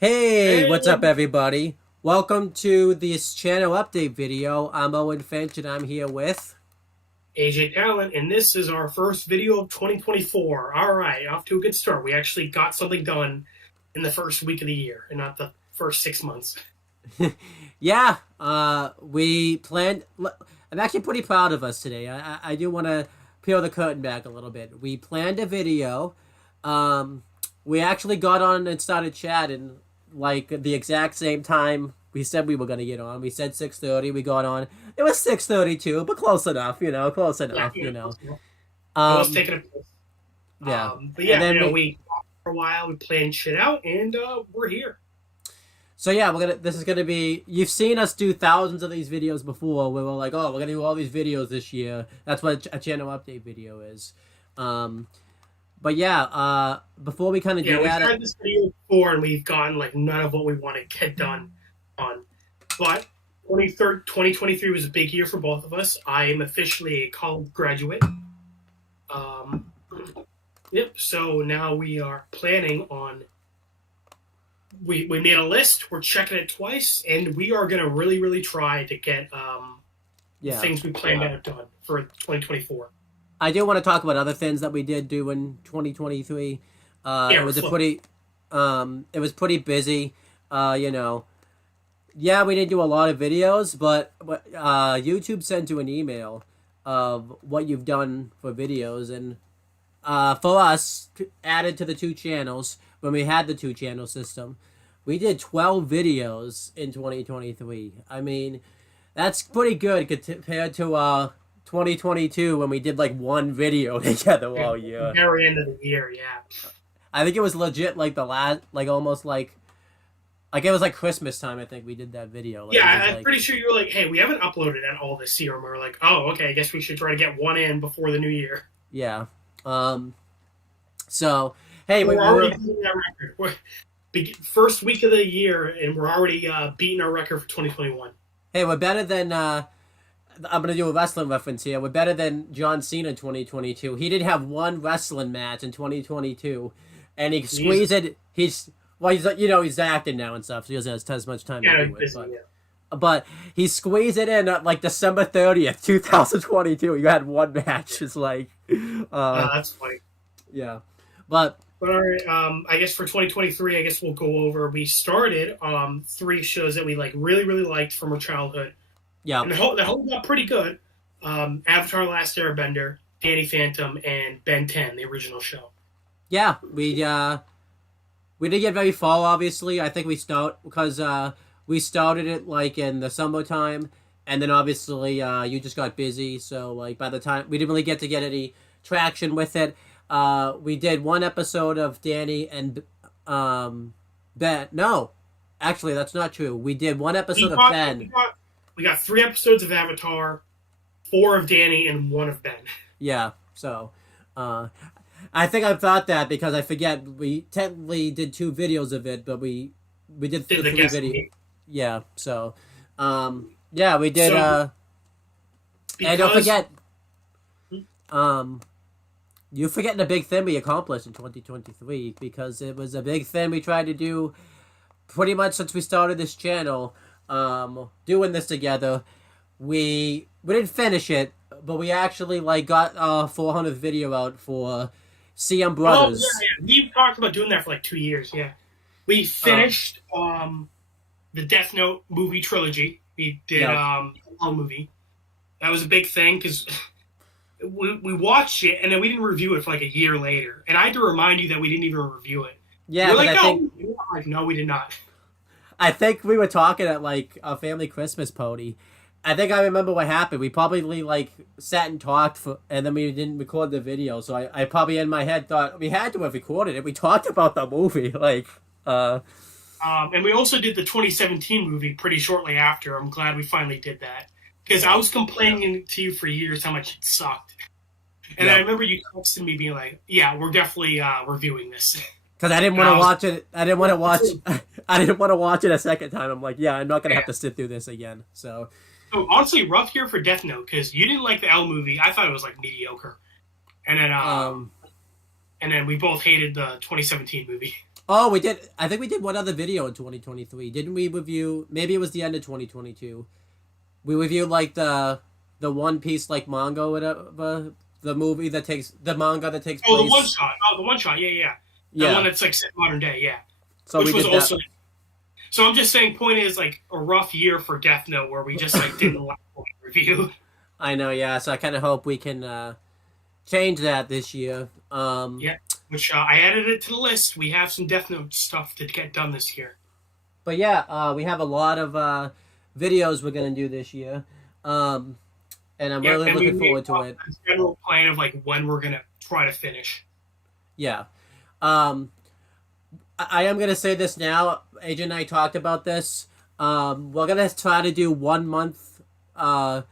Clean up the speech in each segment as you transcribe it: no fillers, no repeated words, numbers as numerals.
Hey, Hey, what's up everybody? Welcome to this channel update video. I'm Owen Finch and I'm here with... AJ Allen, and this is our first video of 2024. All right, off to a good start. We actually got something done in the first week of the year, and not the first 6 months. Yeah, we planned... I'm actually pretty proud of us today. I do want to peel the curtain back a little bit. We planned a video. We actually got on and started chatting like the exact same time we said we were going to get on. We said 6:30. We got on. It was 6:32, but close enough, close Yeah, enough, I was Um, taking a piss. yeah. But And yeah, then we talked for a while, we planned shit out, and we're here. so yeah, this is gonna be, you've seen us do thousands of these videos before where we're like, oh, we're gonna do all these videos this year. That's what a channel update video is. Um, but yeah, before we kind of Yeah, do we've that, tried this video before, and we've gotten like none of what we want to get done on. But 2023 was a big year for both of us. I am officially a college graduate. Um, Yep. So now we are planning on. We made a list. We're checking it twice, and we are gonna really try to get yeah, things we planned out done for 2024. I do want to talk about other things that we did do in 2023. Yeah, It we're was a flipping. it was pretty busy. Yeah, we didn't do a lot of videos, but YouTube sent you an email of what you've done for videos, and for us, added to the two channels when we had the two channel system, we did 12 videos in 2023. I mean, that's pretty good compared to 2022 when we did like one video together all year. Very end of the year. Yeah. I think it was legit like the last, like almost like it was like Christmas time. I think we did that video. Like Yeah, it was I'm like, pretty sure you were like, "Hey, we haven't uploaded at all this year," and we were like, "Oh, okay. I guess we should try to get one in before the new year." yeah. Um. So hey, We're we already were beating that record. First week of the year, and we're already beating our record for 2021. we're better than I'm gonna do a wrestling reference here. We're better than John Cena in 2022. He did have one wrestling match in 2022, and he He's squeezed it. He's acting now and stuff, so he doesn't have as much time to kind of do it. busy. Yeah. But he squeezed it in at like December 30th, 2022. You had one match. It's like, That's funny. yeah, but But all right, I guess for 2023, I guess we'll go over. We started three shows that we like really liked from our childhood, yeah, and the whole got pretty good. Avatar: Last Airbender, Danny Phantom, and Ben 10, the original show. yeah. We didn't get very far, obviously. I think we started it like in the summertime, and then obviously you just got busy. So like by the time we didn't really get to get any traction with it, we did one episode of Danny and Ben. No, actually that's not true. We did one We episode of got we Ben. got we got 3 episodes of Avatar, 4 of Danny, and 1 of Ben. Yeah. So, uh, I think I thought that because I forget we technically did two videos of it, but we did Did the the three guest video. me Yeah. So, yeah, we did. so And don't because forget, um, you're forgetting a big thing we accomplished in 2023 because it was a big thing we tried to do pretty much since we started this channel. Doing this together, we didn't finish it, but we actually like got 400th video out for CM oh Brothers. yeah, we talked about doing that for like 2 years. Yeah, we Um, finished the Death Note movie trilogy. We did yeah, the whole movie. That was a big thing because we watched it and then we didn't review it for like a year later. And I had to remind you that we didn't even review it. yeah, You're but like, no, I'm like, no, we did not. I think we were talking at like a family Christmas party. I think I remember what happened. We probably like sat and talked and then we didn't record the video. So I probably in my head thought we had to have recorded it. We talked about the movie, like, And we also did the 2017 movie pretty shortly after. I'm glad we finally did that because I was complaining to you for years how much it sucked. And I yeah. remember you texted me being like, "Yeah, we're definitely reviewing this." Because I didn't And want I to was, watch it. I didn't want to watch. I didn't want to watch it a second time. I'm like, yeah, I'm not gonna have yeah. to sit through this again. So So honestly, rough year for Death Note because you didn't like the L movie. I thought it was like mediocre, and then um, we both hated the 2017 movie. Oh, we did. I think we did one other video in 2023. Didn't we review? Maybe it was the end of 2022. We reviewed like the One Piece like manga, or whatever. The movie that takes the manga that takes Oh, the place. one shot. Oh, the one shot. Yeah, yeah. The one Yeah. that's like set modern day. Yeah, So we which was did that. also. So I'm just saying, point is like a rough year for Death Note, where we just like didn't like review. I know. Yeah. So I kind of hope we can change that this year. Yeah, which I added it to the list. We have some Death Note stuff to get done this year. But yeah, we have a lot of videos we're gonna do this year, and I'm Yeah, really and looking we forward made to it. a general plan of like when we're gonna try to finish. Yeah. Um, I am gonna say this now. AJ and I talked about this. We're gonna try to do 1 month. Once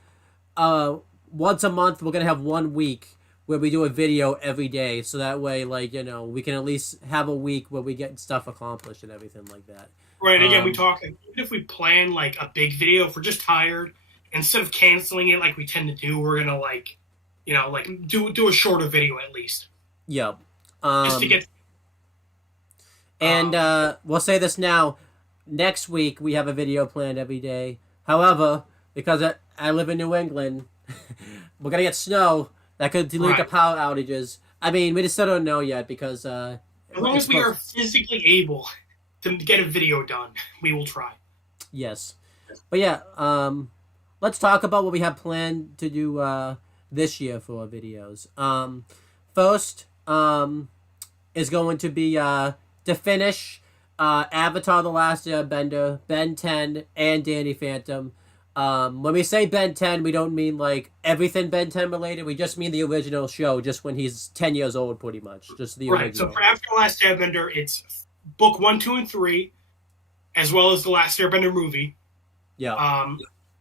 a month, we're gonna have 1 week where we do a video every day, so that way, like we can at least have a week where we get stuff accomplished and everything like that. Right. Again, we Um, talk like, even if we plan like a big video, if we're just tired, instead of canceling it like we tend to do, we're gonna like, like do a shorter video at least, yeah. just to Um, get. and we'll say this now. Next week we have a video planned every day. However, because I live in New England, we're gonna get snow that could delete the Right. power outages. I mean, we just still don't know yet because As long it's as we are supposed. physically able to get a video done, we will try. Yes, but yeah. Let's talk about what we have planned to do this year for our videos. First, is going to be to finish Avatar: The Last Airbender, Ben 10, and Danny Phantom. When we say Ben 10, we don't mean like everything Ben 10 related. We just mean the original show, just when he's 10 years old, pretty much. Just the Right. So original. for After the Last Airbender, it's book 1, 2, and 3, as well as the Last Airbender movie. Yeah.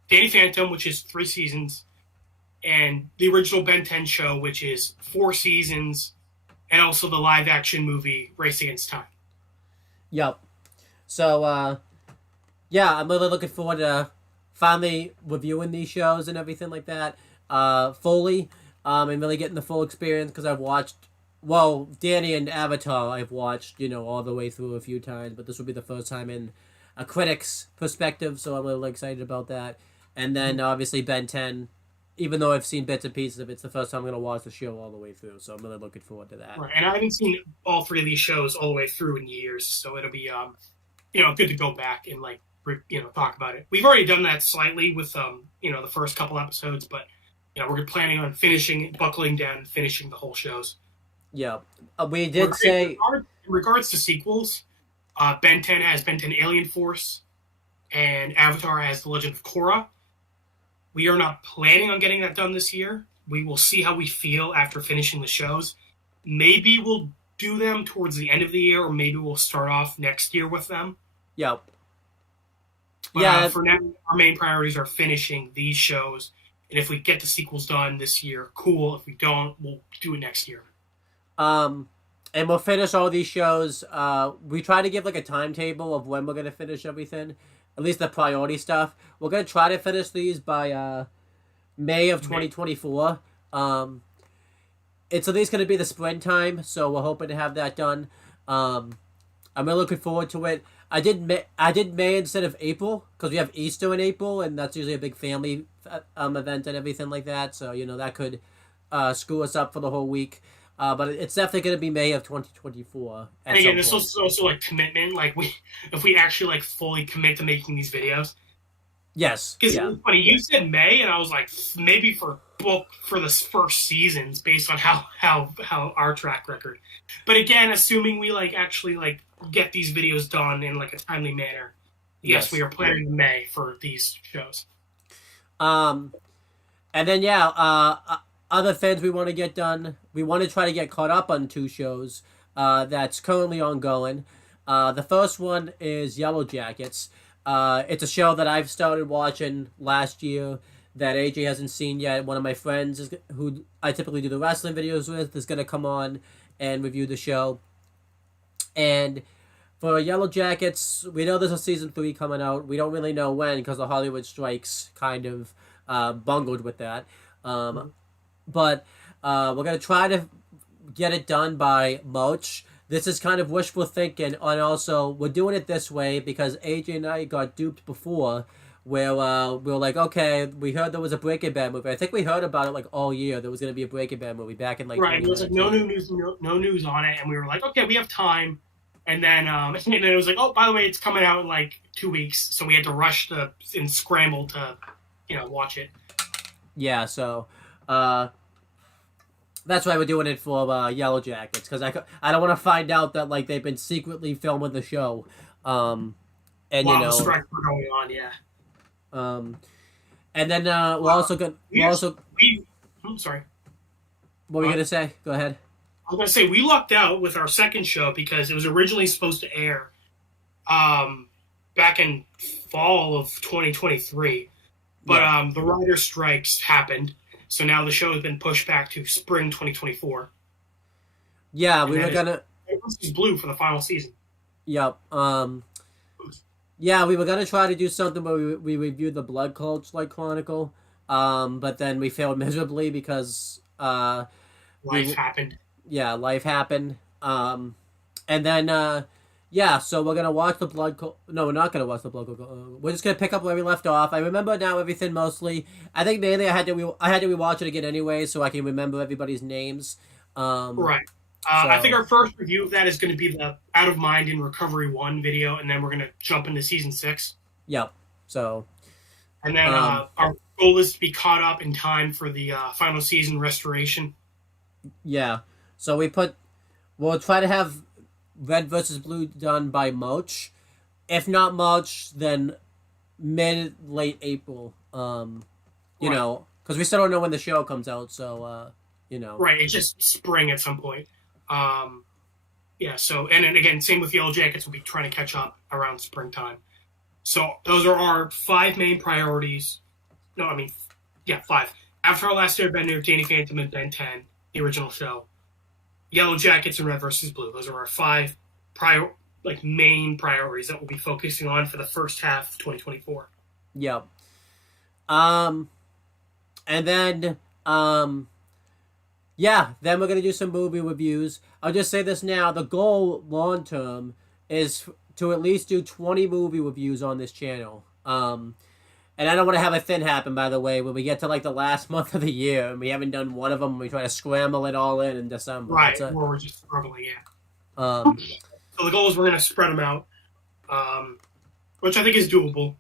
Danny Phantom, which is 3 seasons, and the original Ben 10 show, which is 4 seasons, and also the live action movie Race Against Time. Yep. So, yeah, I'm really looking forward to finally reviewing these shows and everything like that fully, and really getting the full experience because I've watched, well, Danny and Avatar I've watched, all the way through a few times, but this will be the first time in a critic's perspective, so I'm really excited about that. And then, obviously, Ben 10, even though I've seen bits and pieces of it, it's the first time I'm going to watch the show all the way through, so I'm really looking forward to that. Right. And I haven't seen all 3 of these shows all the way through in years, so it'll be good to go back and like talk about it. We've already done that slightly with the first couple episodes, but we're planning on finishing, buckling down, and finishing the whole shows. Yeah. We did say... In regards to sequels, Ben 10 has Ben 10 Alien Force, and Avatar has The Legend of Korra. We are not planning on getting that done this year. We will see how we feel after finishing the shows. Maybe we'll do them towards the end of the year, or maybe we'll start off next year with them. Yeah. But, Yeah. for now, our main priorities are finishing these shows. And if we get the sequels done this year, cool. If we don't, we'll do it next year. And we'll finish all these shows. We try to give like a timetable of when we're gonna finish everything, at least the priority stuff. We're gonna try to finish these by May of 2024. It's at least gonna be the springtime, so we're hoping to have that done. I'm really looking forward to it. I did May instead of April because we have Easter in April, and that's usually a big family event and everything like that. So that could screw us up for the whole week. But it's definitely going to be May of 2024. And again, this is also like commitment. Like if we actually like fully commit to making these videos. Yes. Because Yeah. it's funny, you said May, and I was like, maybe for the first seasons, based on how our track record. But again, assuming we like actually like get these videos done in like a timely manner, yes. We are planning May for these shows. And then other things we want to get done. We want to try to get caught up on 2 shows that's currently ongoing. The first one is Yellow Jackets. It's a show that I've started watching last year that AJ hasn't seen yet. One of my friends who I typically do the wrestling videos with is going to come on and review the show. And for Yellow Jackets, we know there's a season 3 coming out. We don't really know when because the Hollywood strikes kind of bungled with that. But we're going to try to get it done by March. this is kind of wishful thinking, and also we're doing it this way because AJ and I got duped before, where we were like, okay, we heard there was a Breaking Bad movie. I think we heard about it like all year. There was gonna be a Breaking Bad movie back in like Right. There was like no 2019. new news, no news on it, and we were like, okay, we have time. And then, and then it was like, oh, by the way, it's coming out in like 2 weeks, so we had to rush to and scramble to, watch it. Yeah, so uh, that's why we're doing it for Yellow Jackets because I don't want to find out that like they've been secretly filming the show, and While the strikes were going on, yeah. um, and then we're also gonna I'm sorry. what were you gonna say? Go ahead. I was gonna say we lucked out with our second show because it was originally supposed to air back in fall of 2023, but the writer strikes happened, so now the show has been pushed back to spring 2024. Yeah, And we were gonna. it's blue for the final season. Yep. Yeah, we were gonna try to do something where we reviewed the Blood Cults like Chronicle, but then we failed miserably because Life happened. yeah, life happened. And then yeah, so we're gonna watch the Blood Cult. No, we're not gonna watch the Blood Cult. We're just gonna pick up where we left off. I remember now everything mostly. I think mainly I had to rewatch it again anyway, so I can remember everybody's names. Right. So, I think our first review of that is going to be the Out of Mind in Recovery 1 video, and then we're going to jump into Season 6. Yep. So. And then our goal is to be caught up in time for the final season restoration. Yeah. So we'll try to have Red versus Blue done by March. If not March, then late April. You know, because we still don't know when the show comes out, so you know. Right, it's just spring at some point. Yeah, so, and then again, same with Yellow Jackets, we'll be trying to catch up around springtime. So those are our 5 main priorities. No, I mean, yeah, 5. After Our Last Airbender, Danny Phantom, and Ben 10, the original show. Yellow Jackets and Red versus Blue. Those are our 5 main priorities that we'll be focusing on for the first half of 2024. Yep. And then yeah, then we're gonna do some movie reviews. I'll just say this now: the goal long term is to at least do 20 movie reviews on this channel. And I don't want to have a thing happen, by the way, when we get to like the last month of the year and we haven't done one of them. And we try to scramble it all in December. Right, or we're just struggling. Yeah. So the goal is we're gonna spread them out, which I think is doable.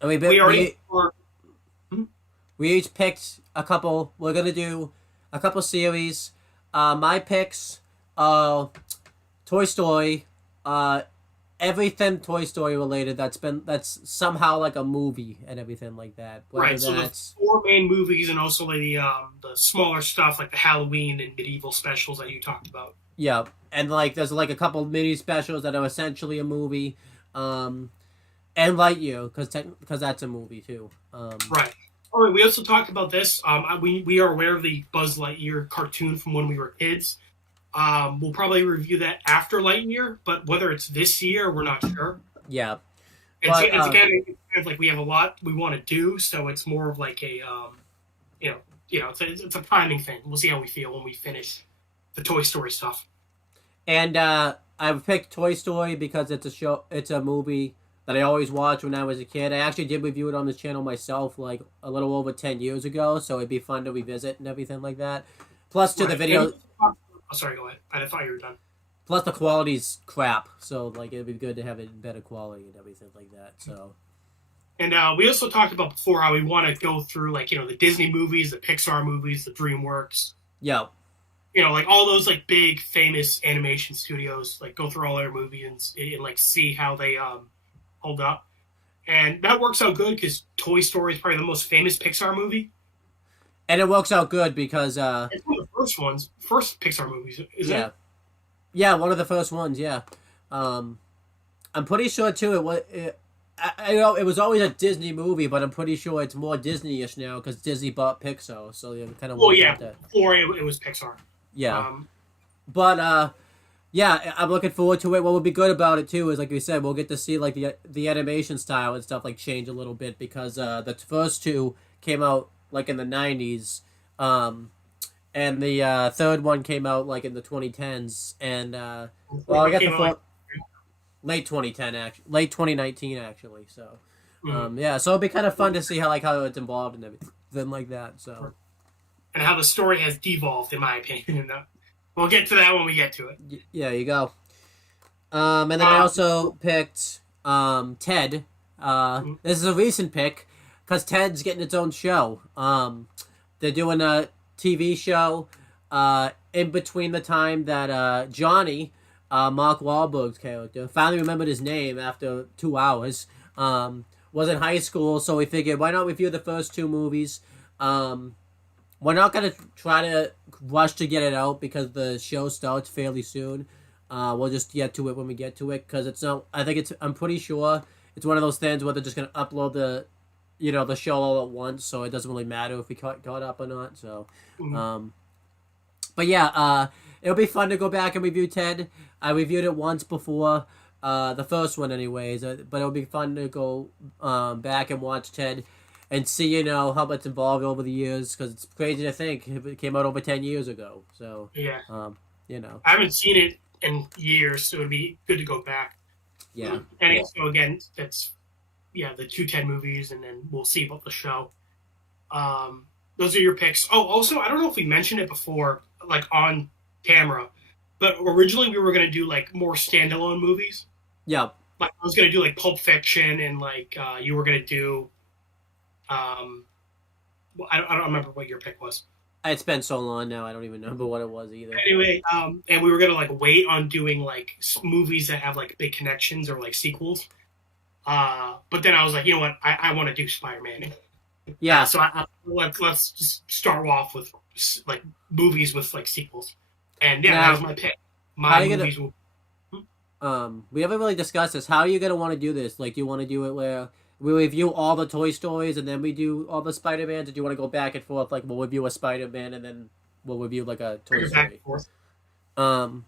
And we each picked a couple. We're gonna do a couple series. My picks are Toy Story, everything Toy Story related that's somehow like a movie and everything like that. Right, so the 4 main movies and also like the smaller stuff like the Halloween and medieval specials that you talked about. Yeah, and like there's like a couple mini specials that are essentially a movie, and Lightyear because that's a movie too. Right. Oh, and we also talked about this. We are aware of the Buzz Lightyear cartoon from when we were kids. We'll probably review that after Lightyear, but whether it's this year, we're not sure. Yeah. It's again kind of like we have a lot we want to do, so it's more of like a it's a timing thing. We'll see how we feel when we finish the Toy Story stuff. And I picked Toy Story because it's a movie that I always watched when I was a kid. I actually did review it on this channel myself like a little over 10 years ago, so it'd be fun to revisit and everything like that. Plus the video. Oh, sorry, go ahead. I thought you were done. Plus the quality's crap, so like it'd be good to have it in better quality and everything like that. So. And we also talked about before how we want to go through like the Disney movies, the Pixar movies, the DreamWorks. Yeah. Like all those like big famous animation studios, like go through all their movies and like see how they hold up. And that works out good because Toy Story is probably the most famous Pixar movie. And it works out good because it's one of the first Pixar movies, isn't it? Yeah, one of the first ones. Yeah, I'm pretty sure too. I know it was always a Disney movie, but I'm pretty sure it's more Disney-ish now because Disney bought Pixar, so they kind of. Well, yeah, before it was Pixar. Yeah, but yeah, I'm looking forward to it. What would be good about it too is, like we said, we'll get to see like the animation style and stuff like change a little bit because the first 2 came out like in the 90s, and the third one came out like in the 2010s, and well, I What got the came out like, fourth late 2010 actually, late 2019 actually. So, mm, yeah, so it'd be kind of fun to see how it's involved and everything like that. So, and how the story has devolved, in my opinion. We'll get to that when we get to it. yeah, you go. And then I Um, also picked Ted. mm, This is a recent pick because Ted's getting its own show. They're doing a TV show in between the time that Johnny, Mark Wahlberg's character, finally remembered his name after 2 hours, was in high school. So we figured, why not review the first two movies? We're not gonna try to rush to get it out because the show starts fairly soon. We'll just get to it when we get to it because it's not. I think it's. I'm pretty sure it's one of those things where they're just gonna upload the show all at once, so it doesn't really matter if we caught up or not. So, mm, um, but yeah, it'll be fun to go back and review Ted. I reviewed it once before, the first one, anyways. But it'll be fun to go back and watch Ted, and see how much involved over the years. Because it's crazy to think it came out over 10 years ago. So, yeah, um, you know, I haven't seen it in years, so it'd be good to go back. yeah, And so again, that's the 210 movies, and then we'll see about the show. Those are your picks. Oh, also, I don't know if we mentioned it before, like on camera, but originally we were gonna do like more standalone movies. yeah. Like I was gonna do like Pulp Fiction, and like you were gonna do. Um, I don't remember what your pick was. It's been so long now, I don't even remember what it was either. Anyway, and we were gonna like wait on doing like movies that have like big connections or like sequels. But then I was like, you know what? I want to do Spider Man. Yeah. So let's just start off with like movies with like sequels. And yeah, that Now, was my pick. how My are you gonna? movies will. We haven't really discussed this. How are you gonna want to do this? Like, do you want to do it where we review all the Toy Stories and then we do all the Spider Mans? Or do you want to go back and forth? Like, we'll review a Spider Man and then we'll review like a Toy Back and Story. forth. Um,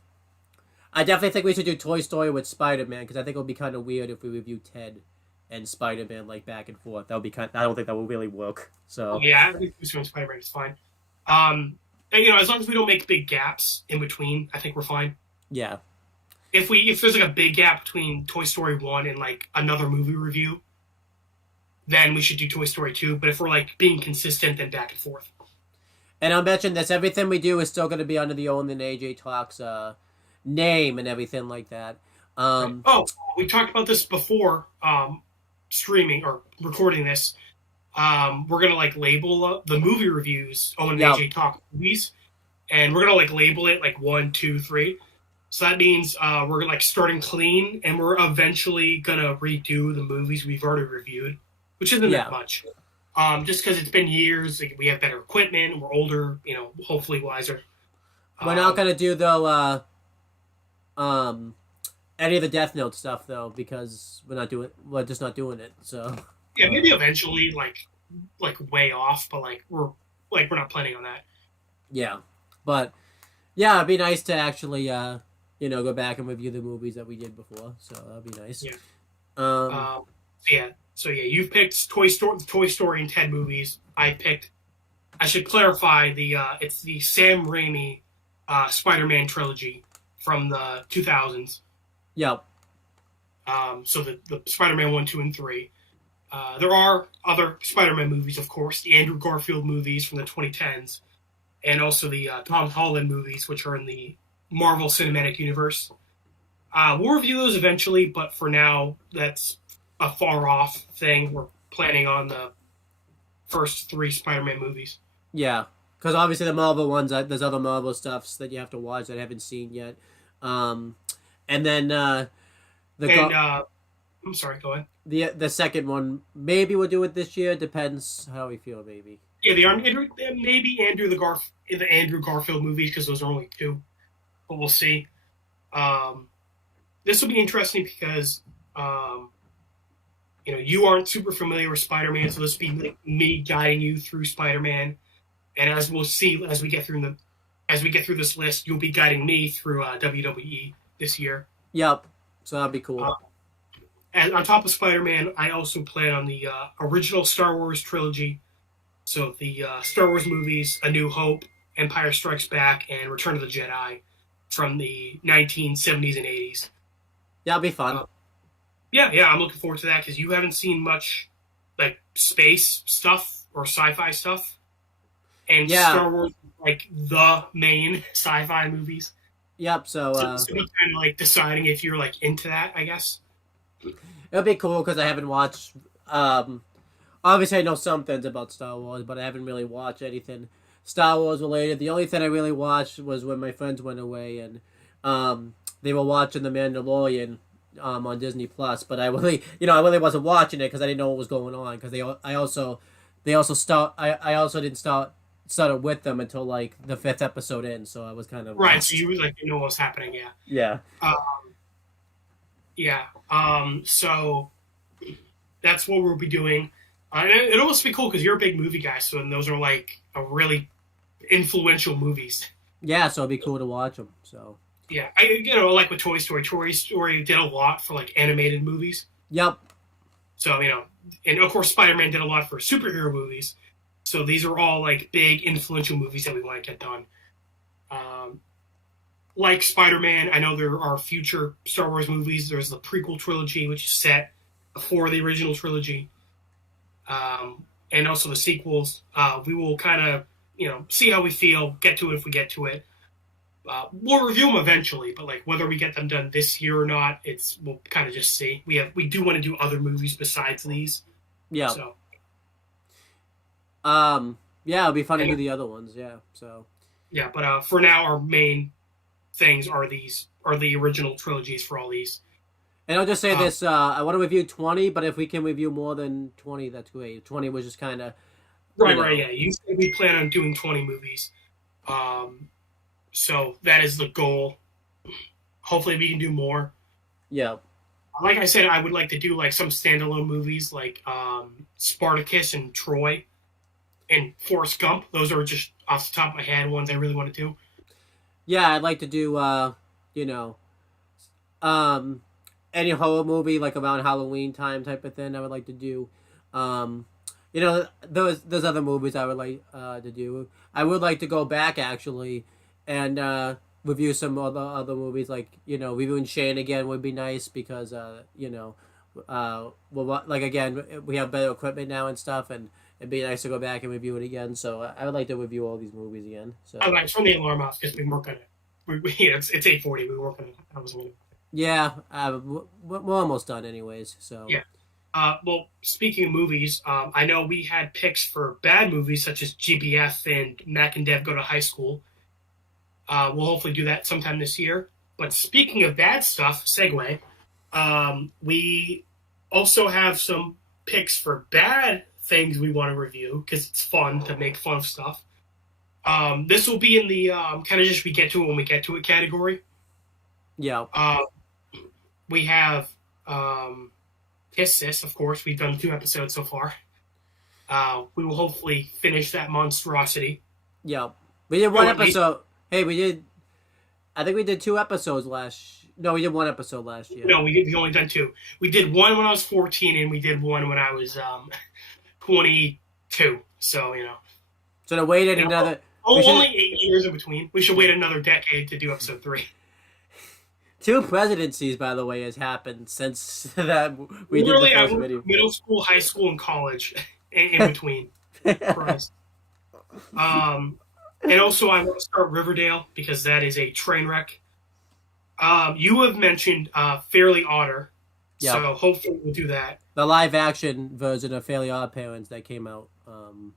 I definitely think we should do Toy Story with Spider Man because I think it would be kind of weird if we review Ted and Spider Man like back and forth. That would be kind. I don't think that would really work. So Yeah, I think doing Spider Man is fine. And as long as we don't make big gaps in between, I think we're fine. yeah, If there's like a big gap between Toy Story 1 and like another movie review, then we should do Toy Story 2. But if we're like being consistent, then back and forth. and I'll mention this: everything we do is still going to be under the Owen and AJ Talks name and everything like that. Right. Oh, we talked about this before streaming or recording this. We're gonna like label the movie reviews Owen and Yeah, AJ Talk movies, and we're gonna like label it like 1, 2, 3. So that means we're like starting clean, and we're eventually gonna redo the movies we've already reviewed, which isn't that yeah. much. Just because it's been years, like, we have better equipment, we're older, hopefully wiser. We're not Um, gonna do though um any of the Death Note stuff though because we're just not doing it. So yeah, maybe um eventually, like way off, but we're not planning on that. yeah. But yeah, it'd be nice to actually go back and review the movies that we did before. So that'd be nice. Yeah. Um Um, so you've picked Toy Story and Ted movies. I should clarify it's the Sam Raimi Spider-Man trilogy from the 2000s. yeah. So the Spider-Man 1, 2, and 3. There are other Spider-Man movies, of course, the Andrew Garfield movies from the 2010s, and also the Tom Holland movies, which are in the Marvel Cinematic Universe. We'll review those eventually, but for now, that's a far off thing. We're planning on the first three Spider-Man movies. Yeah. Because obviously the Marvel ones, there's other Marvel stuffs that you have to watch that I haven't seen yet. Um, and then the And go- I'm sorry, go ahead. the second one, maybe we'll do it this year. Depends how we feel, maybe. Yeah, maybe the Andrew Garfield movies because those are only two, but we'll see. Um, this will be interesting because you aren't super familiar with Spider-Man, so this will be like me guiding you through Spider-Man. And as we'll see as we get through this list, you'll be guiding me through WWE this year. Yep. So that'd be cool. And on top of Spider-Man, I also plan on the original Star Wars trilogy. So the Star Wars movies, A New Hope, Empire Strikes Back and Return of the Jedi from the 1970s and 80s. Yeah, it'll be fun. Yeah, I'm looking forward to that because you haven't seen much like space stuff or sci-fi stuff, and Yeah. Star Wars like the main sci-fi movies. Yep. So, So kind of like deciding if you're like into that, I guess. it'll be cool because I haven't watched. Obviously, I know some things about Star Wars, but I haven't really watched anything Star Wars related. The only thing I really watched was when my friends went away and they were watching The Mandalorian on Disney Plus. But I really, I really wasn't watching it because I didn't know what was going on. Because I also didn't start it with them until like the 5th episode in, so I was kind of Right. lost. So you like know what was happening. Yeah. Yeah. Yeah. So that's what we'll be doing. And it'll also be cool because you're a big movie guy, so those are like a really influential movies. Yeah, so it'd be cool to watch them. So. Yeah, like with Toy Story. Toy Story did a lot for like animated movies. Yep. So and of course Spider-Man did a lot for superhero movies. So these are all like big influential movies that we want to get done. Like Spider-Man, I know there are future Star Wars movies. There's the prequel trilogy, which is set before the original trilogy, and also the sequels. We will kind of, see how we feel, get to it if we get to it. We'll review them eventually, but like whether we get them done this year or not, we'll kind of just see. We do want to do other movies besides these. Yeah. So. Yeah, it'll be fun to do the other ones. Yeah. So. Yeah, but for now, our main things are the original trilogies for all these. And I'll just say this: I want to review 20, but if we can review more than 20, that's great. 20 was just kind of right. Yeah, you said we plan on doing 20 movies, so that is the goal. Hopefully, we can do more. Yeah. Like I said, I would like to do like some standalone movies, like Spartacus and Troy, and Forrest Gump. Those are just off the top of my head ones I really want to do. Yeah, I'd like to do, any horror movie like around Halloween time type of thing. I would like to do. There's other movies I would like to do. I would like to go back actually, and review some other movies like reviewing Shane again would be nice because like again we have better equipment now and stuff and. It'd be nice to go back and review it again. So I would like to review all these movies again. So. All right, turn the alarm off because we work on it. It's 8:40. We work on it. I wasn't gonna. Yeah, we're almost done anyways. So. Yeah. Well, speaking of movies, I know we had picks for bad movies such as GBF and Mac and Dev Go to High School. We'll hopefully do that sometime this year. But speaking of bad stuff, segue, we also have some picks for bad things we want to review because it's fun to make fun of stuff. This will be in the kind of just we get to it when we get to it category. Yeah. We have Kiss Sis, of course. We've done 2 episodes so far. We will hopefully finish that monstrosity. Yeah. We did one episode. Hey, I think we did 2 episodes No, we did 1 episode last year. No, we only done 2. We did one when I was 14, and we did one when I was 22. So, So to wait another... Only 8 years in between. We should wait another decade to do episode 3. 2 presidencies, by the way, has happened since that we did Literally, the I first went video. middle school, high school, and college in between. Christ. And also, I want to start Riverdale because that is a train wreck. You have mentioned Fairly Odder, so hopefully we'll do that. The live-action version of Fairly Odd Parents that came out.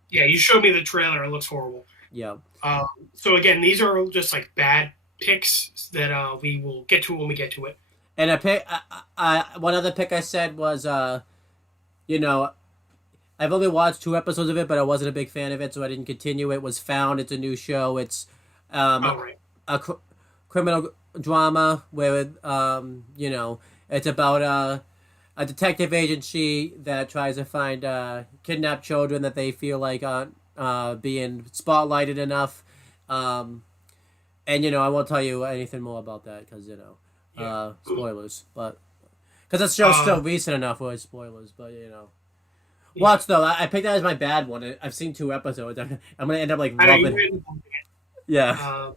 Yeah, you showed me the trailer. It looks horrible. Yeah. So again, these are just like bad picks that we will get to when we get to it. And one other pick I said was, I've only watched 2 episodes of it, but I wasn't a big fan of it, so I didn't continue. It was Found. It's a new show. It's Right. a criminal drama where it's about a detective agency that tries to find kidnapped children that they feel like aren't being spotlighted enough. And I won't tell you anything more about that because spoilers. But because that show's still recent enough where it's spoilers. But watch though. I picked that as my bad one. I've seen 2 episodes. I'm gonna end up like loving it. Yeah.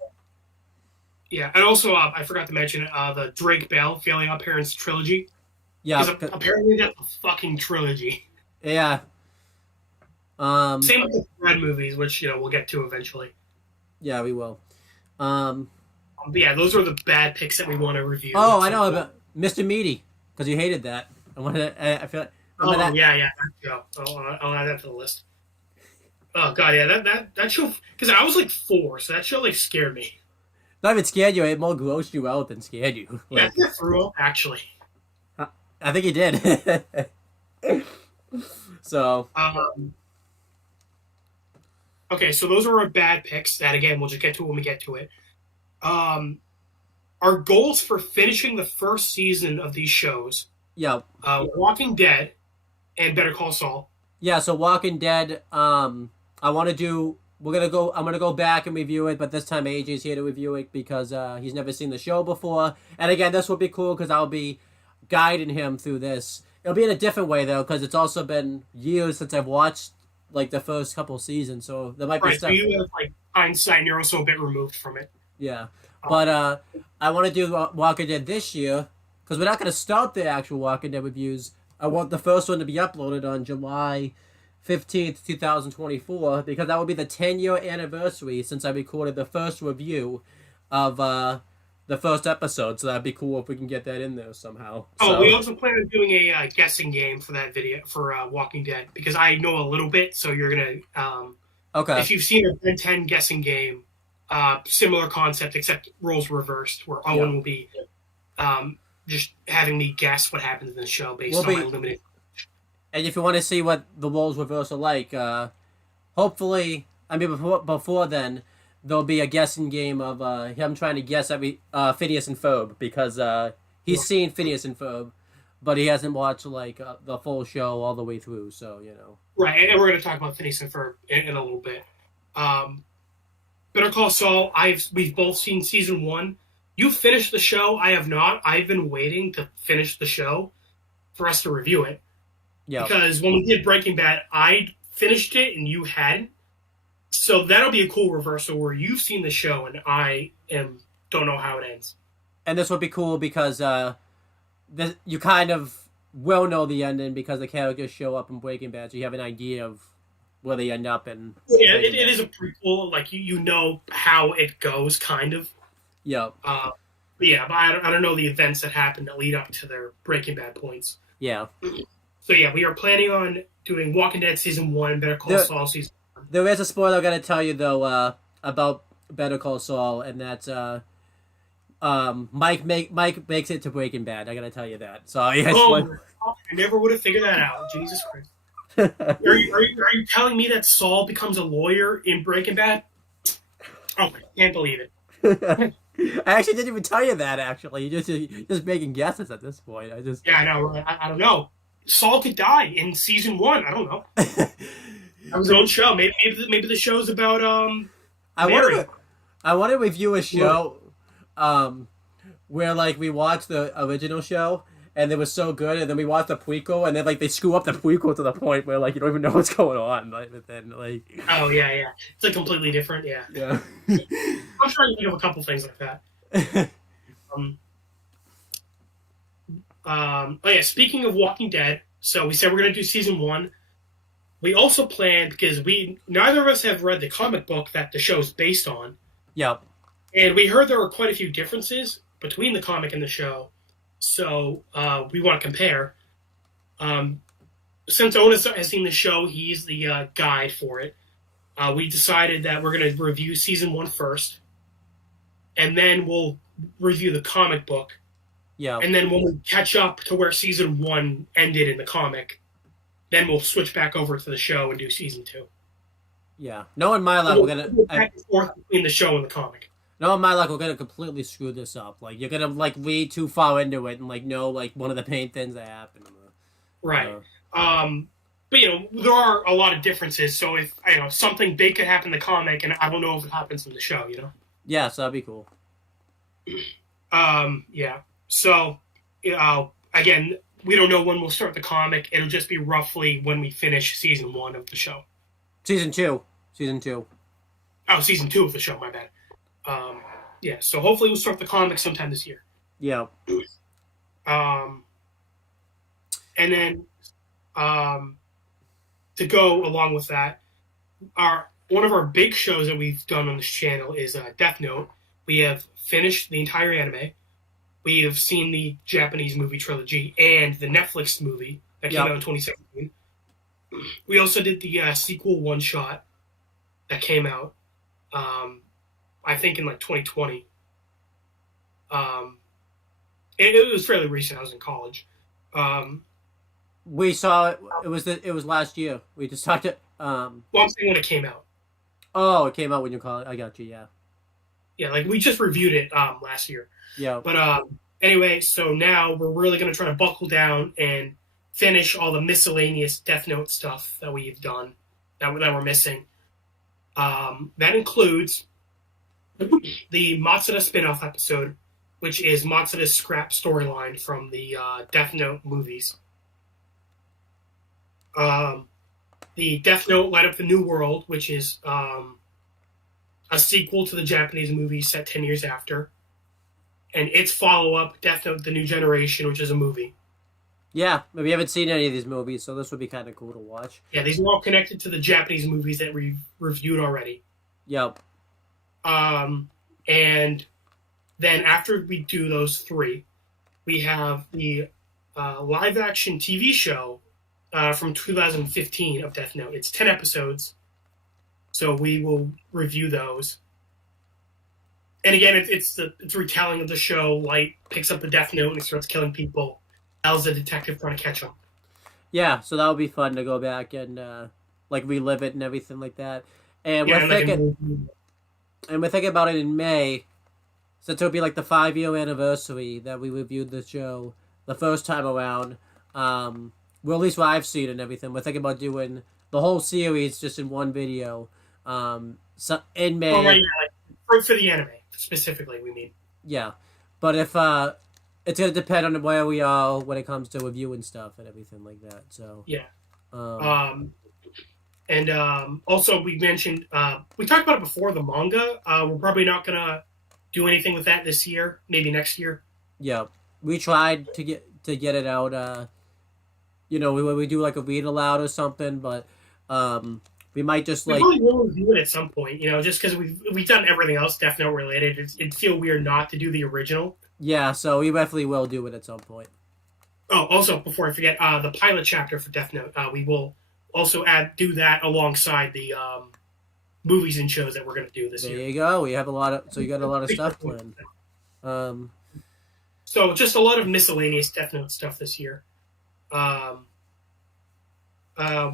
Yeah, and also I forgot to mention the Drake Bell Failing Our Parents trilogy, Yeah. because apparently that's a fucking trilogy. Yeah. Um. Same with the Red movies, which we'll get to eventually. Yeah, we will. Um. But yeah, those are the bad picks that we want to review Oh, at I some know point. about Mr. Meaty because you hated that. I wanted. I feel. Remember Oh that? yeah, yeah, that show. I'll add that to the list. Oh god, yeah, that show, because I was like 4, so that show like scared me. Not even scared you. It more grossed you out than scared you. Yeah, I Like, think I threw up actually. I think he did. So Um, okay, so those are our bad picks. That again, we'll just get to when we get to it. Um, our goals for finishing the first season of these shows: yeah, Walking Dead and Better Call Saul. yeah. So Walking Dead. I want to do. We're gonna go. I'm gonna go back and review it, but this time AJ's here to review it because he's never seen the show before. And again, this will be cool because I'll be guiding him through this. It'll be in a different way though, because it's also been years since I've watched like the first couple seasons, so there might be Right, so stuff. you have like hindsight, and you're also a bit removed from it. Yeah, Um, but I want to do Walking Dead this year because we're not going to start the actual Walking Dead reviews. I want the first one to be uploaded on July 15th, 2024, because that will be the 10-year anniversary since I recorded the first review of the first episode. So that'd be cool if we can get that in there somehow. Oh, we So also plan on doing a guessing game for that video for Walking Dead, because I know a little bit. So you're gonna, okay, if you've seen a Ben 10 guessing game, similar concept except roles reversed, where yeah, Owen will be just having me guess what happens in the show based we'll on my be. limited. And if you want to see what the roles reverse are like, hopefully, I mean before then, there'll be a guessing game of him trying to guess every Phineas and Ferb because he's seen Phineas and Ferb, but he hasn't watched like the full show all the way through. So Right, and we're going to talk about Phineas and Ferb in a little bit. Better Call Saul. We've both seen season 1. You finished the show. I have not. I've been waiting to finish the show for us to review it, yeah. because when we did Breaking Bad, I finished it and you hadn't. So that'll be a cool reversal where you've seen the show and don't know how it ends. And this would be cool because you kind of will know the ending because the characters show up in Breaking Bad, so you have an idea of where they end up in. Yeah, it is a prequel. Like you know how it goes, kind of. Yeah, But yeah, but I don't know the events that happen that lead up to their Breaking Bad points. yeah. So yeah, we are planning on doing Walking Dead season 1, Better Call Saul season 1. There is a spoiler I gotta tell you though about Better Call Saul, and that's Mike makes it to Breaking Bad. I gotta tell you that. So yeah, Oh, I never would have figured that out. Jesus Christ. Are you telling me that Saul becomes a lawyer in Breaking Bad? Oh, I can't believe it. I actually didn't even tell you that. Actually, you're just making guesses at this point. Yeah, I know. I don't know. Saul could die in season 1. I don't know. That was his own show. Maybe the show's about I Mary. want to review a show, where like we watched the original show and it was so good, and then we watched the prequel, and then like they screw up the prequel to the point where like you don't even know what's going on. Like, but then like. Oh yeah. It's like completely different. Yeah. Yeah. I'm trying to think of a couple things like that. Oh yeah. Speaking of Walking Dead, so we said we're gonna do season 1. We also planned, because neither of us have read the comic book that the show is based on, Yep. and we heard there were quite a few differences between the comic and the show. So we want to compare. Since Otis has seen the show, he's the guide for it. We decided that we're going to review season 1 first, and then we'll review the comic book. Yeah. And then when we catch up to where season 1 ended in the comic, then we'll switch back over to the show and do season 2. Yeah. Knowing my luck, we're gonna. Back and forth between the show and the comic. Knowing my luck, we're gonna completely screw this up. Like you're gonna like read too far into it and like know like one of the main things that happened. Right. But there are a lot of differences. So if something big could happen in the comic, and I don't know if it happens in the show. Yeah, so that'd be cool. Yeah. So again, we don't know when we'll start the comic. It'll just be roughly when we finish season 1 of the show. Season two. Oh, season 2 of the show. My bad. Yeah. So hopefully we'll start the comics sometime this year. Yeah. Um, and then to go along with that, one of our big shows that we've done on this channel is Death Note. We have finished the entire anime. We have seen the Japanese movie trilogy and the Netflix movie that came out in 2017. We also did the sequel one shot that came out, I think, in like 2020. It was fairly recent. I was in college. We saw it. It was last year. We just talked it. Well, I'm saying when it came out. Oh, it came out when you call it. I got you. Yeah. Yeah, like we just reviewed it last year. Yeah. But anyway, so now we're really going to try to buckle down and finish all the miscellaneous Death Note stuff that we've done that we're missing. That includes the Matsuda spin-off episode, which is Matsuda's scrap storyline from the Death Note movies. The Death Note Light Up the New World, which is a sequel to the Japanese movie set 10 years after. And its follow-up, Death Note The New Generation, which is a movie. Yeah, we haven't seen any of these movies, so this would be kind of cool to watch. Yeah, these are all connected to the Japanese movies that we've reviewed already. Yep. And then after we do those three, we have the live-action TV show from 2015 of Death Note. It's 10 episodes, so we will review those. And again, it's retelling of the show. Light picks up the Death Note and he starts killing people. Al's the detective trying to catch him. Yeah, so that would be fun to go back and like relive it and everything like that. And Yeah, we're thinking about it in May, since it'll be like the 5-year anniversary that we reviewed the show the first time around. Well, at least what I've seen and everything. We're thinking about doing the whole series just in one video. So in May. Oh, right, yeah, like for the anime specifically, we mean. Yeah, but if it's gonna depend on where we are when it comes to reviewing stuff and everything like that. So yeah. And also we mentioned we talked about it before, the manga. We're probably not gonna do anything with that this year. Maybe next year. Yeah, we tried to get it out. We do like a read aloud or something, but we might just we probably will review it at some point. Just because we've done everything else Death Note related. It'd feel weird not to do the original. Yeah, so we definitely will do it at some point. Oh, also before I forget, the pilot chapter for Death Note, we will also do that alongside the movies and shows that we're going to do this year. There you go. We have you got a lot of stuff planned. So just a lot of miscellaneous Death Note stuff this year. We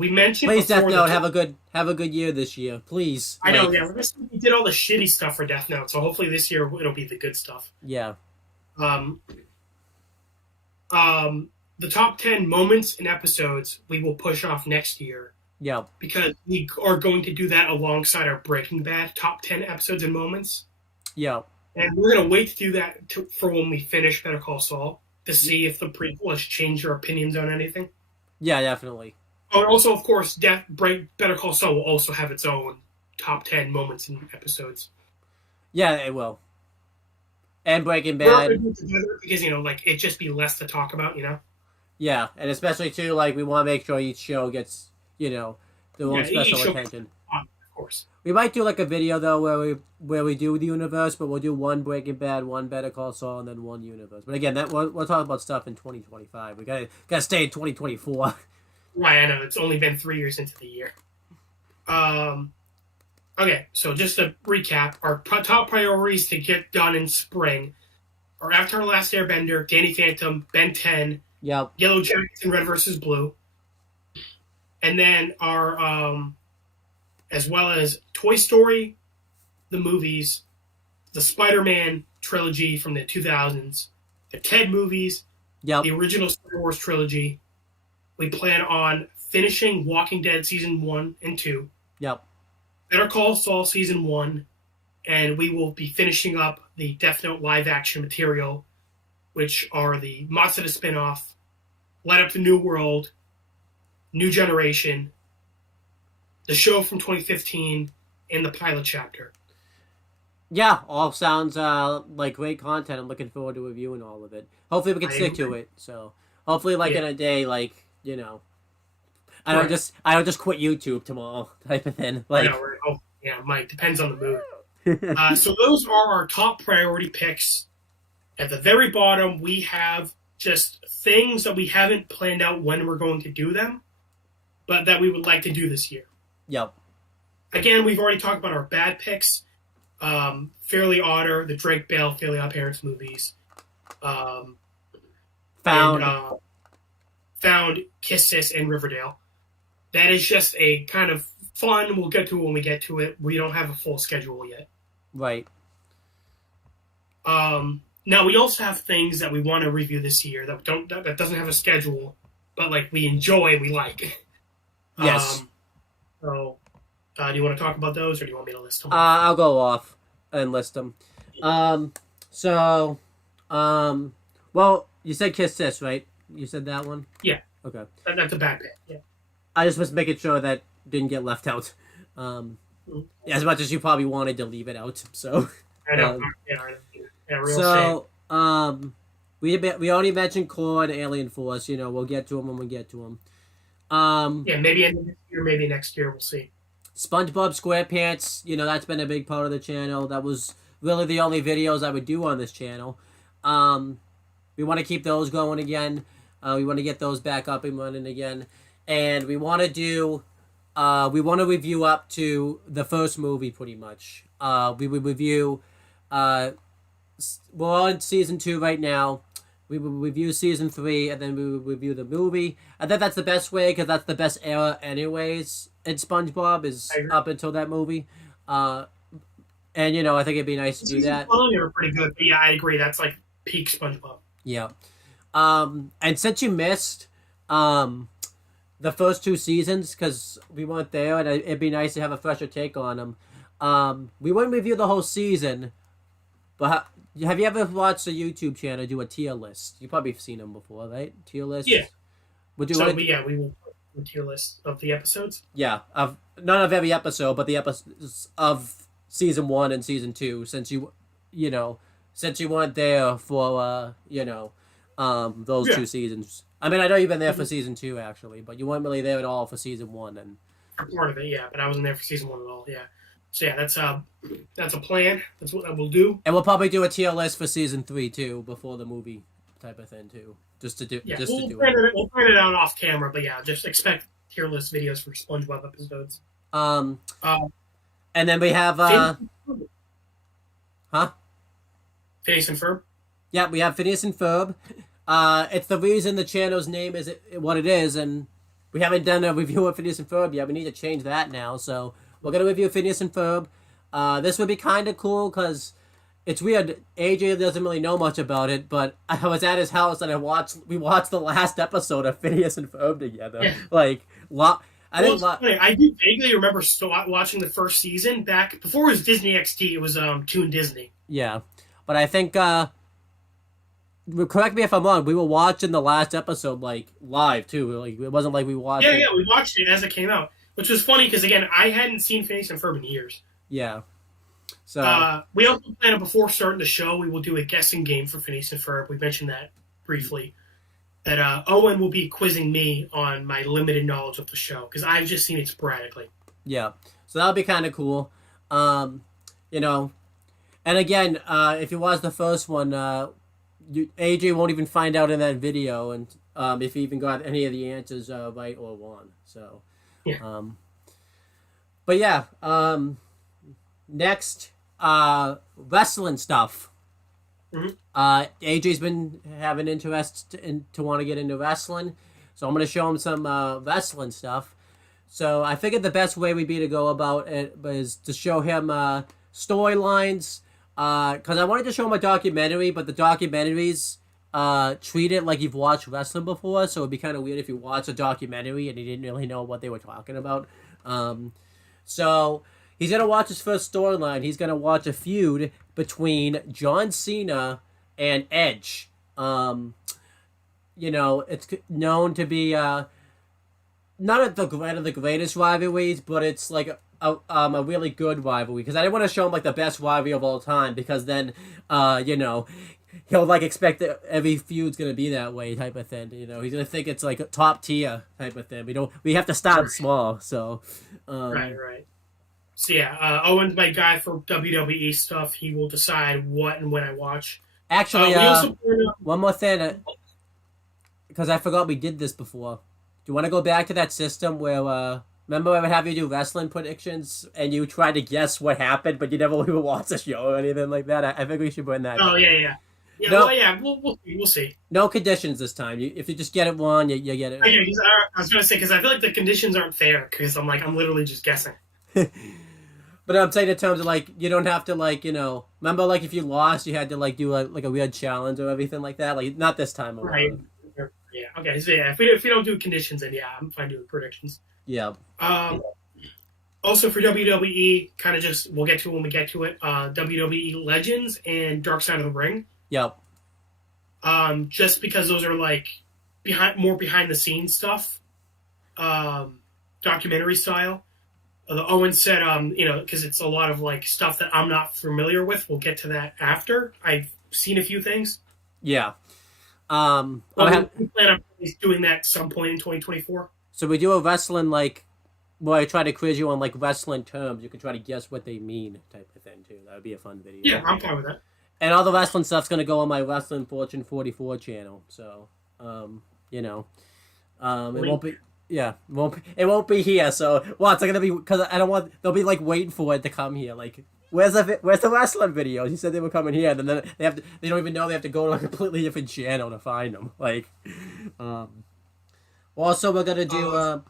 mentioned. Please, Death Note, have a good year this year, we know. Yeah, we did all the shitty stuff for Death Note, so hopefully this year it'll be the good stuff. Yeah. The top 10 moments and episodes we will push off next year. Yeah. Because we are going to do that alongside our Breaking Bad top 10 episodes and moments. Yeah. And we're going to wait to do that for when we finish Better Call Saul to see if the prequel has changed our opinions on anything. Yeah, definitely. Oh, and also, of course, Better Call Saul will also have its own top 10 moments and episodes. Yeah, it will. And Breaking Bad. Because, it'd just be less to talk about, Yeah, and especially, too, we want to make sure each show gets, their own special attention. Of course. We might do, a video, though, where we do the universe, but we'll do one Breaking Bad, one Better Call Saul, and then one universe. But again, we'll talk about stuff in 2025. We gotta stay in 2024. Right, I know. It's only been 3 years into the year. Okay, so just to recap, our top priorities to get done in spring are Avatar: The Last Airbender, Danny Phantom, Ben 10, Yep. Yellow Jackets, and Red vs. Blue. And then our, as well as Toy Story, the movies, the Spider-Man trilogy from the 2000s, the Ted movies, Yep. the original Star Wars trilogy. We plan on finishing Walking Dead Season 1 and 2. Yep. Better Call Saul Season 1. And we will be finishing up the Death Note live-action material, which are the Matsuda spinoff, Light Up the New World, New Generation, the show from 2015, and the pilot chapter. Yeah, all sounds like great content. I'm looking forward to reviewing all of it. Hopefully we can stick to it. So hopefully like in a day, like, you know, I don't just quit YouTube tomorrow type of thing. Like, I know, right? Oh, yeah, Mike. Depends on the mood. So those are our top priority picks. At the very bottom, we have just things that we haven't planned out when we're going to do them, but that we would like to do this year. Yep. Again, we've already talked about our bad picks. Fairly Otter, the Drake Bell, Fairly Odd Parents movies. Found, Kiss Sis, and Riverdale. That is just a kind of fun. We'll get to it when we get to it. We don't have a full schedule yet. Right. Now we also have things that we want to review this year that doesn't have a schedule, but like we enjoy and we like. Yes. Do you want to talk about those, or do you want me to list them? I'll go off and list them. Well, you said Kiss Sis, right? You said that one? Yeah. Okay. That's a bad pick, yeah. I just was making sure that didn't get left out. As much as you probably wanted to leave it out, so. I know. Real shame. We already mentioned Core and Alien Force. You know, we'll get to them when we get to them. Maybe end of this year, maybe next year. We'll see. SpongeBob SquarePants. You know, that's been a big part of the channel. That was really the only videos I would do on this channel. We want to keep those going again. We want to get those back up and running again, and we want to do. We want to review up to the first movie, pretty much. We would review. We're on season 2 right now. We will review season 3, and then we will review the movie. I think that's the best way, because that's the best era anyways in SpongeBob, is up until that movie. And, you know, I think it'd be nice to do that. They were pretty good, but yeah, I agree. That's like peak SpongeBob. Yeah. And since you missed the first 2 seasons, because we weren't there, and it'd be nice to have a fresher take on them, we wouldn't review the whole season, but have you ever watched a YouTube channel do a tier list? You've probably seen them before, right? Tier list? Yeah. We will put a tier list of the episodes. Yeah, not of every episode, but the episodes of season 1 and season 2, since you weren't there for those 2 seasons. I mean, I know you've been there for season 2 actually, but you weren't really there at all for season 1. And part of it, yeah, but I wasn't there for season 1 at all. Yeah. So yeah, that's a plan. That's what we'll do. And we'll probably do a tier list for season 3 too, before the movie type of thing too, just to do. Yeah, just we'll to do plan it. We'll plan it out off camera, but yeah, just expect tier list videos for SpongeBob episodes. And then we have Phineas and Ferb. Yeah, we have Phineas and Ferb. It's the reason the channel's name is what it is, and we haven't done a review of Phineas and Ferb yet. We need to change that now, so we're going to review Phineas and Ferb. This would be kind of cool, because it's weird. AJ doesn't really know much about it, but I was at his house, and we watched the last episode of Phineas and Ferb together. Yeah. I do vaguely remember watching the first season back before it was Disney XD. It was Toon Disney. Yeah, but I think correct me if I'm wrong. We were watching the last episode like live too. Like it wasn't like we watched. Yeah, we watched it as it came out, which was funny because again, I hadn't seen Phineas and Ferb in years. Yeah. So we also plan before starting the show, we will do a guessing game for Phineas and Ferb. We mentioned that briefly. That Owen will be quizzing me on my limited knowledge of the show, because I've just seen it sporadically. Yeah, so that'll be kind of cool. And again, if you watch the first one, AJ won't even find out in that video, and if he even got any of the answers right or wrong. So, yeah. But yeah, next, wrestling stuff. Mm-hmm. AJ's been having interest to want to get into wrestling, so I'm going to show him some wrestling stuff. So I figured the best way would be to go about it is to show him storylines, because I wanted to show him a documentary, but the documentaries treat it like you've watched wrestling before, so it'd be kind of weird if you watch a documentary and you didn't really know what they were talking about. So he's going to watch his first storyline. He's going to watch a feud between John Cena and Edge. It's known to be not at the greatest rivalries, but it's like a really good rivalry, because I didn't want to show him like the best rivalry of all time, because then you know, he'll like expect that every feud's gonna be that way type of thing. You know, he's gonna think it's like a top tier type of thing. We have to start small. So Right. So yeah, Owen's my guy for WWE stuff. He will decide what and when I watch. actually, We also one more thing, because I forgot we did this before. Do you want to go back to that system where remember I would have you do wrestling predictions and you try to guess what happened, but you never even watch the show or anything like that? I think we should bring that. Oh yeah. Yeah, No. well, yeah, we'll see. No conditions this time. If you just get it wrong, you get it. Oh, yeah, I was gonna say, because I feel like the conditions aren't fair, because I'm literally just guessing. But I'm saying in terms of like, you don't have to like, remember like if you lost, you had to like do like a weird challenge or everything like that. Like not this time around. Right. Yeah. Okay. So yeah, if we don't do conditions, then yeah, I'm fine doing predictions. Yeah. Also for WWE, kind of just we'll get to it when we get to it. WWE Legends and Dark Side of the Ring. Yep. Just because those are like behind the scenes stuff, documentary style. The Owen said, because it's a lot of like stuff that I'm not familiar with. We'll get to that after. I've seen a few things. Yeah. We plan on doing that at some point in 2024. So we do a wrestling like, well, I try to quiz you on like wrestling terms. You can try to guess what they mean, type of thing too. That would be a fun video. Yeah, I'm fine with that. And all the wrestling stuff's gonna go on my Wrestling Fortune 44 channel. So, it won't be. Yeah, it won't be here. So, well, it's gonna be because I don't want. They'll be like waiting for it to come here. Like, where's the wrestling videos? You said they were coming here, and then they don't even know they have to go to a completely different channel to find them. Like, also we're gonna do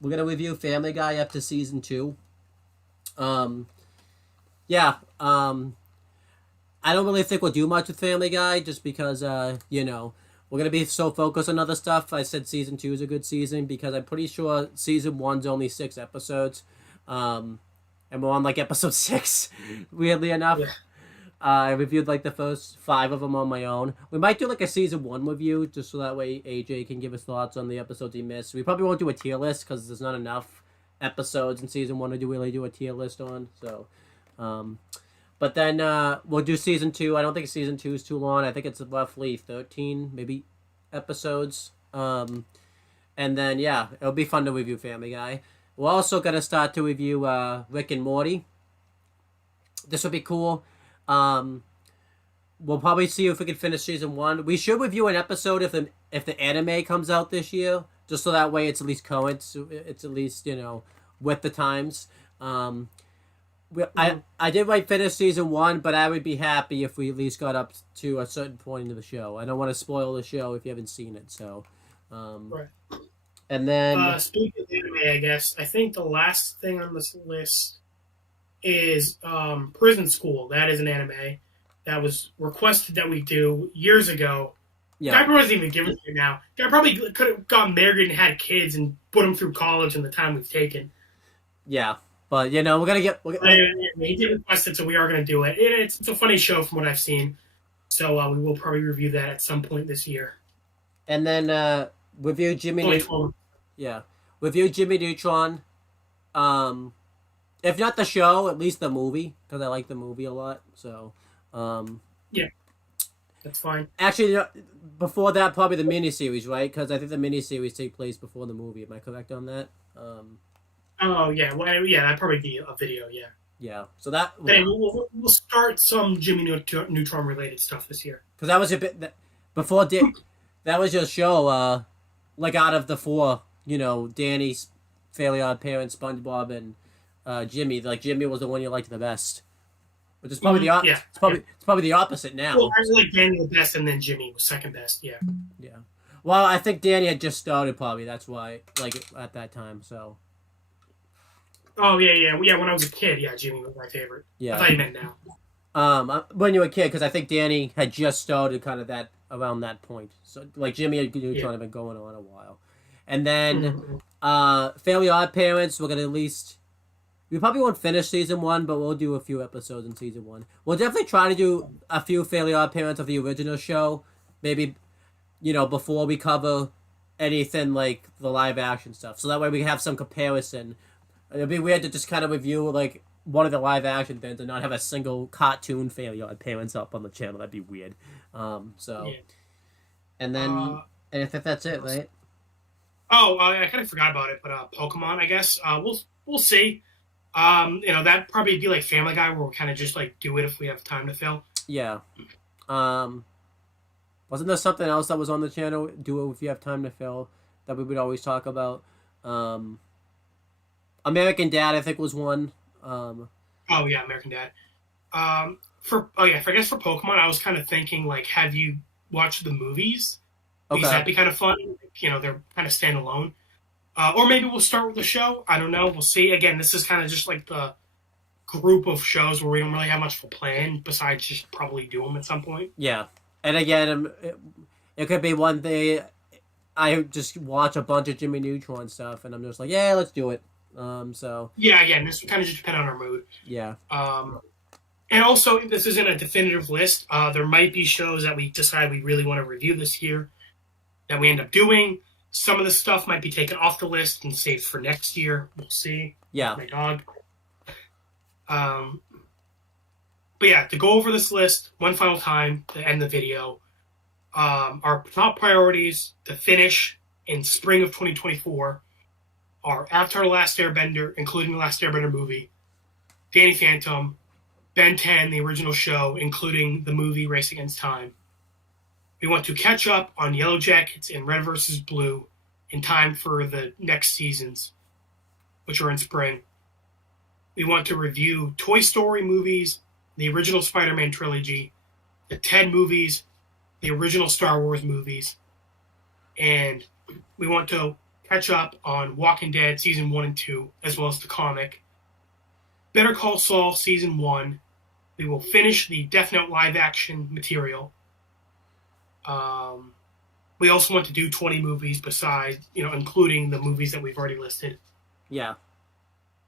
we're gonna review Family Guy up to season 2. I don't really think we'll do much with Family Guy just because we're gonna be so focused on other stuff. I said season 2 is a good season because I'm pretty sure season 1's only 6 episodes, and we're on like episode 6. Weirdly enough, Yeah. I reviewed like the first 5 of them on my own. We might do like a season 1 review just so that way AJ can give his thoughts on the episodes he missed. We probably won't do a tier list because there's not enough episodes in season 1 to really do a tier list on. So, but then we'll do season 2. I don't think season 2 is too long. I think it's roughly 13, maybe episodes. And then it'll be fun to review Family Guy. We're also gonna start to review Rick and Morty. This will be cool. We'll probably see if we can finish season 1. We should review an episode if the anime comes out this year, just so that way it's at least current. So it's at least with the times. I did finish season 1, but I would be happy if we at least got up to a certain point in the show. I don't want to spoil the show if you haven't seen it. So, Right. And then speaking of anime, I guess I think the last thing on this list is Prison School. That is an anime that was requested that we do years ago. yeah, Guy wasn't even giving it now. Guy probably could have gotten married and had kids and put them through college in the time we've taken. yeah. But we're gonna get. He did request it, so we are going to do it. It's a funny show from what I've seen, so we will probably review that at some point this year. And then review Jimmy. Review Jimmy Neutron. If not the show, at least the movie, because I like the movie a lot. So, yeah, that's fine. Actually, before that, probably the miniseries, right? Because I think the miniseries take place before the movie. Am I correct on that? Oh yeah, well, yeah, that'd probably be a video. Yeah. Yeah. So that. Hey, we'll start some Jimmy Neutron related stuff this year. Because that was a bit before Dick. That was your show. Like out of the 4, Danny's Fairly Odd Parents, SpongeBob, and Jimmy. Like Jimmy was the one you liked the best. Which is probably it's probably the opposite now. Well, I like Danny the best, and then Jimmy was second best. Yeah. Yeah. Well, I think Danny had just started. Probably that's why. Like at that time. So. Oh yeah. When I was a kid, Jimmy was my favorite. Yeah. I thought you meant now. When you were a kid, because I think Danny had just started kind of that around that point. So like Jimmy and Neutron have been going on a while, and then Fairly Odd Parents. We're gonna at least. We probably won't finish season 1, but we'll do a few episodes in season 1. We'll definitely try to do a few Fairly Odd Parents of the original show, maybe, before we cover anything like the live action stuff. So that way we have some comparison It'd be weird to just kind of review like one of the live action things and not have a single cartoon failure appearance up on the channel. That'd be weird. So Yeah. and then and if that's it, right? I kind of forgot about it, but Pokemon, I guess. We'll see. That'd probably be like Family Guy, where we'll kind of just like do it if we have time to fill. Yeah. Um, wasn't there something else that was on the channel? Do it if you have time to fill that we would always talk about. Um, American Dad, I think, was one. Oh yeah, American Dad. I guess for Pokemon, I was kind of thinking like, have you watched the movies? Because Okay. that'd be kind of fun. They're kind of standalone. Or maybe we'll start with the show. I don't know. We'll see. Again, this is kind of just like the group of shows where we don't really have much of a plan besides just probably do them at some point. Yeah. And again, it could be one day I just watch a bunch of Jimmy Neutron stuff, and I'm just like, yeah, let's do it. So Yeah, again, this would kind of just depend on our mood. yeah, And also, this isn't a definitive list. There might be shows that we decide we really want to review this year that we end up doing. Some of the stuff might be taken off the list and saved for next year. We'll see. yeah, My dog. But yeah, to go over this list one final time to end the video, our top priorities to finish in spring of 2024 are Avatar: The Last Airbender, including the Last Airbender movie, Danny Phantom, Ben 10, the original show, including the movie Race Against Time. We want to catch up on Yellow Jackets and Red vs. Blue in time for the next seasons, which are in spring. We want to review Toy Story movies, the original Spider-Man trilogy, the Ted movies, the original Star Wars movies, and we want to catch up on Walking Dead Season 1 and 2, as well as the comic. Better Call Saul Season 1. We will finish the Death Note live-action material. We also want to do 20 movies besides, including the movies that we've already listed. yeah,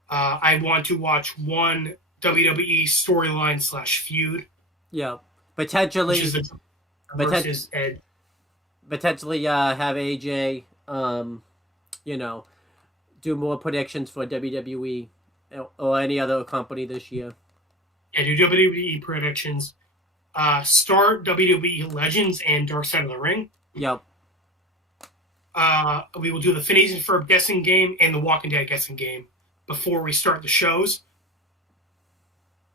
I want to watch one WWE storyline / feud, yeah. Potentially, which is the versus Ed. potentially, have AJ, do more predictions for WWE or any other company this year. Yeah, do WWE predictions. Start WWE Legends and Dark Side of the Ring. Yep. We will do the Phineas and Ferb guessing game and the Walking Dead guessing game before we start the shows.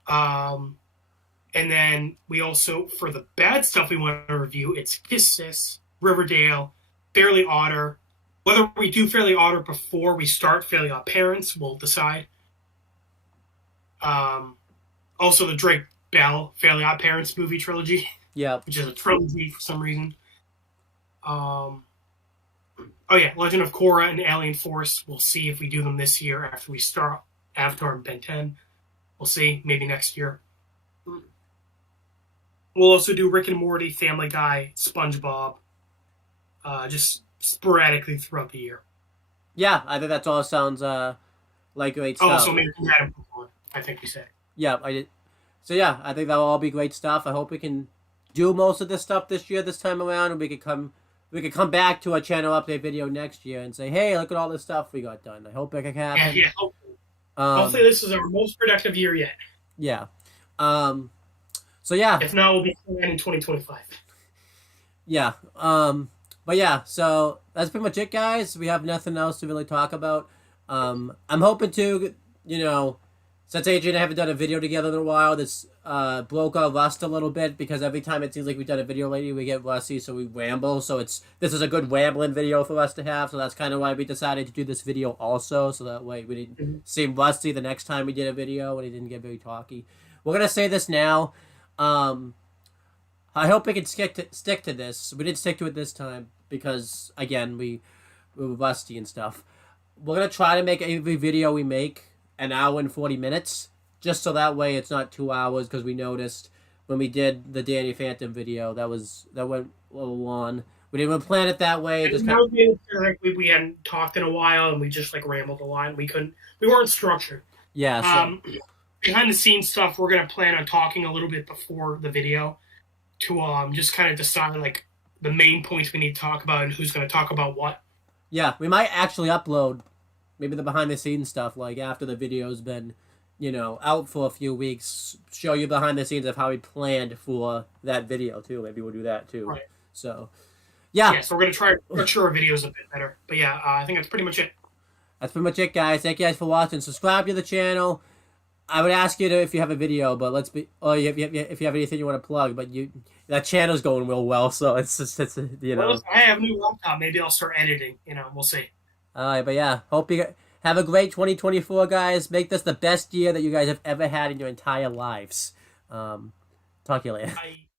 And then we also, for the bad stuff we want to review, it's Kiss Sis, Riverdale, Fairly Otter. Whether we do Fairly Otter before we start Fairly Odd Parents, we'll decide. Also, the Drake Bell Fairly Odd Parents movie trilogy, Yep. which is a trilogy for some reason. Legend of Korra and Alien Force. We'll see if we do them this year after we start Avatar and Ben 10. We'll see, maybe next year. We'll also do Rick and Morty, Family Guy, SpongeBob, just sporadically throughout the year. Yeah, I think that all sounds like great stuff. So maybe Adam Pokemon, I think we said. Yeah, I did. So yeah, I think that'll all be great stuff. I hope we can do most of this stuff this year, this time around, and we could come back to a channel update video next year and say, hey, look at all this stuff we got done. I hope it can happen. Yeah, hopefully. Hopefully this is our most productive year yet. Yeah. So yeah. If not, we'll be in 2025. Yeah. But yeah, so that's pretty much it, guys. We have nothing else to really talk about. I'm hoping to, since AJ and I haven't done a video together in a while, this broke our rust a little bit because every time it seems like we've done a video lately, we get rusty, so we ramble. So this is a good rambling video for us to have. So that's kind of why we decided to do this video also, so that way we didn't seem rusty the next time we did a video and it didn't get very talky. We're gonna say this now. I hope we can stick to this. We didn't stick to it this time because again we were rusty and stuff. We're gonna try to make every video we make an hour and 40 minutes, just so that way it's not 2 hours, because we noticed when we did the Danny Phantom video that went a little long. We didn't plan it that way. We hadn't talked in a while and we just like rambled a lot. We weren't structured. Yeah. So. Behind the scenes stuff, we're gonna plan on talking a little bit before the video to just kind of decide like the main points we need to talk about and who's gonna talk about what. Yeah, we might actually upload maybe the behind the scenes stuff, like after the video's been, out for a few weeks, show you behind the scenes of how we planned for that video too. Maybe we'll do that too. Right. So, yeah. Yeah, so we're going to try to structure our videos a bit better. But yeah, I think that's pretty much it. That's pretty much it, guys. Thank you guys for watching. Subscribe to the channel. I would ask you to, if you have a video, but if you have anything you want to plug, but that channel's going real well, so it's Well, I have a new laptop. Maybe I'll start editing. We'll see. All right, but yeah, hope you have a great 2024, guys. Make this the best year that you guys have ever had in your entire lives. Talk to you later. Bye.